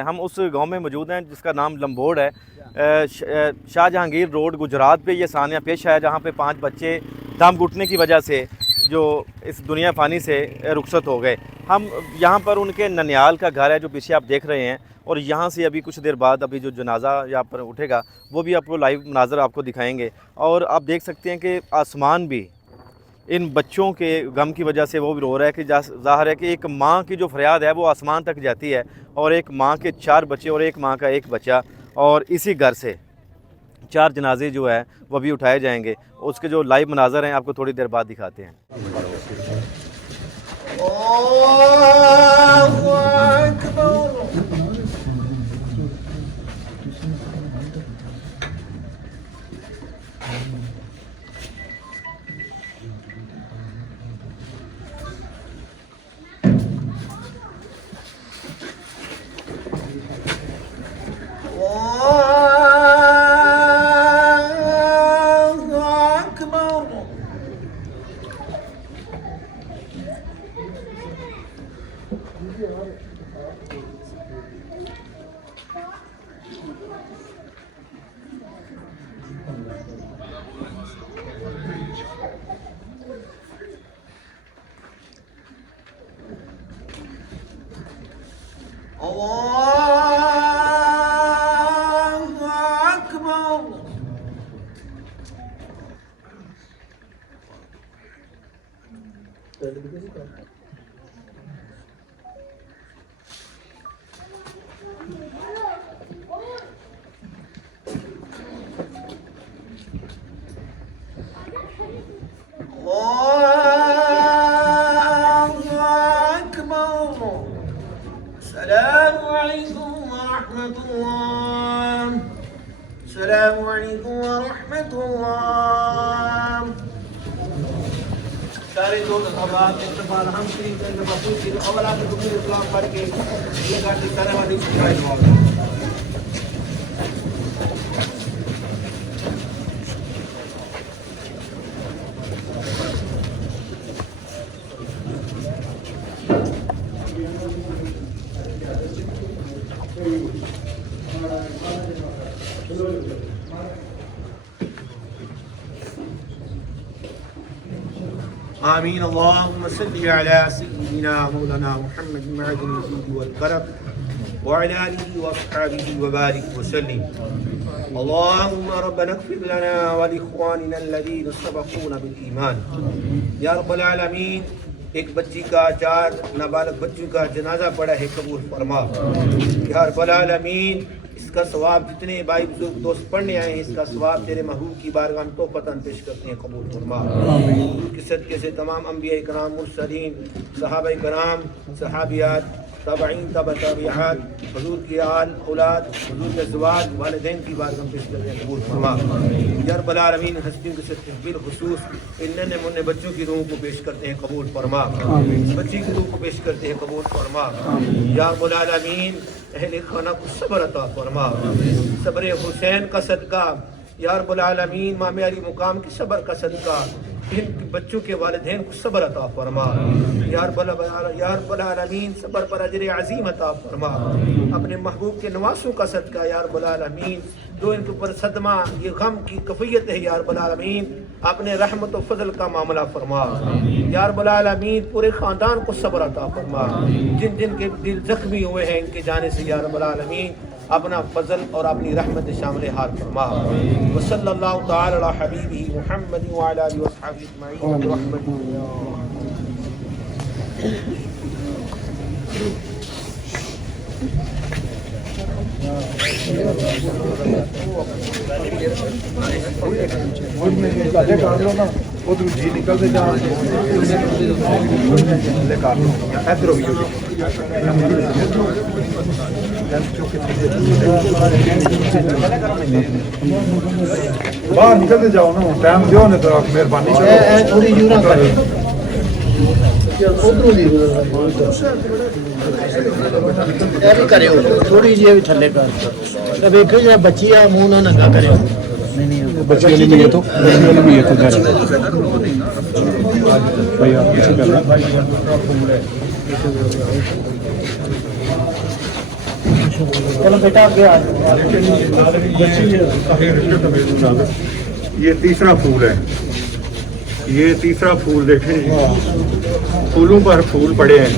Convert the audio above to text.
हम उस गांव में मौजूद हैं जिसका नाम लंबोड़ है। शाहजहांगीर रोड गुजरात पे ये सानिया पेश है, जहां पे 5 बच्चे दम घुटने की वजह से जो इस दुनिया फ़ानी से रुखसत हो गए। हम यहाँ पर उनके ननियाल का घर है जो पीछे आप देख रहे हैं, और यहाँ से अभी कुछ देर बाद अभी जो जनाजा यहाँ पर उठेगा वो भी आपको लाइव मनाज़र आपको दिखाएँगे। और आप देख सकते हैं कि आसमान भी इन बच्चों के गम की वजह से वो भी रो रहा है कि ज़ाहिर है कि एक माँ की जो फरियाद है वो आसमान तक जाती है। और एक माँ के 4 बच्चे और एक माँ का 1 बच्चा, और इसी घर से 4 जनाजे जो है वो भी उठाए जाएंगे। उसके जो लाइव मनाज़र हैं आपको थोड़ी देर बाद दिखाते हैं। सारे दो सहाबात इत्तेफाक हम शरीफ के बापू की अवला के दुनिया इस्लाम पढ़ के ये गाड़ी सारा वाली सुनाई दो। आमीन। अल्लाहुम्मा सल्लि अला सय्यिदिना मौलाना मुहम्मद मअदिन ज़ीद वल करम व अला आलिहि व अस्हाबिहि व बारिक व सल्लिम। अल्लाहुम्मा रब्बना इग़फिर लना व लिइख़वानिना अल्लज़ीना सबक़ूना बिल ईमान। या रब्बल आलमीन, एक बच्ची का 4 नाबालिग बच्चों का जनाजा पड़ा है, कबूल फरमा। या रब्बल आलमीन, इसका सवाब जितने भाई बुजुर्ग दोस्त पढ़ने आए हैं, इसका सवाब तेरे महबूब की बारगाह में तोहफ़तन पेश करते हैं, कबूल फरमा। हुजूर के सदक़े से तमाम अंबिया इकराम, मुरसलीन, सहाबा इकराम, सहाबियात, ताबईन, तबा ताबईआत, हुजूर की आल औलाद, हुजूर के अज़वाज, वालिदैन की बारगाह में पेश करते हैं, कबूल फरमा। या रब्बल आलमीन, हस्तियों के सदक़े बिलख़ुसूस इन नन्हे मुन्ने बच्चों की रूह को पेश करते हैं, कबूल फरमा। बच्ची की रूह को पेश करते हैं, कबूल फरमा। या रब्बल आलमीन, अहले खाना को सब्र अता फरमा। सब्र हुसैन का सदका, या रब्बुल आलमीन, मामे अली मुकाम की सब्र का सदका इन बच्चों के वालिदैन को सब्र अता फरमा। या रब्बुल आलमीन, सब्र पर अजर अज़ीम अता फरमा। अपने महबूब के नवासों का सदका, या रब्बुल आलमीन, जो इनके ऊपर सदमा ये गम की कफ़ियत है, या रब्बुल आलमीन, अपने रहमत व फजल का मामला फरमा। या रब्बुल आलमीन, पूरे ख़ानदान को सब्र अता फरमा। जिन जिन के दिल ज़ख्मी हुए हैं इनके जाने से, या रब्बुल आलमीन, अपना फजल और अपनी रहमत शामिल हाल फरमा। व सल्लल्लाहु तआला अला हबीबिही मुहम्मद व अला आलिहि व अस्हाबिहि अजमईन रहमतुल्लाह। उधर जी निकलते जा इधर बाहर निकलते जाओ ना, टाइम दो ना, तो मेहरबानी थोड़ी यूरा करो। थोड़ी जी भी थले कर देखो जरा बच्चिया मुंह ना नंगा करे। बच्ची वाली भी है तो भाई आप कैसे कर रहे हैं? चलो बेटा आगे आ जाओ। ये तीसरा फूल है, ये तीसरा फूल देखें जी, फूलों पर फूल पड़े हैं।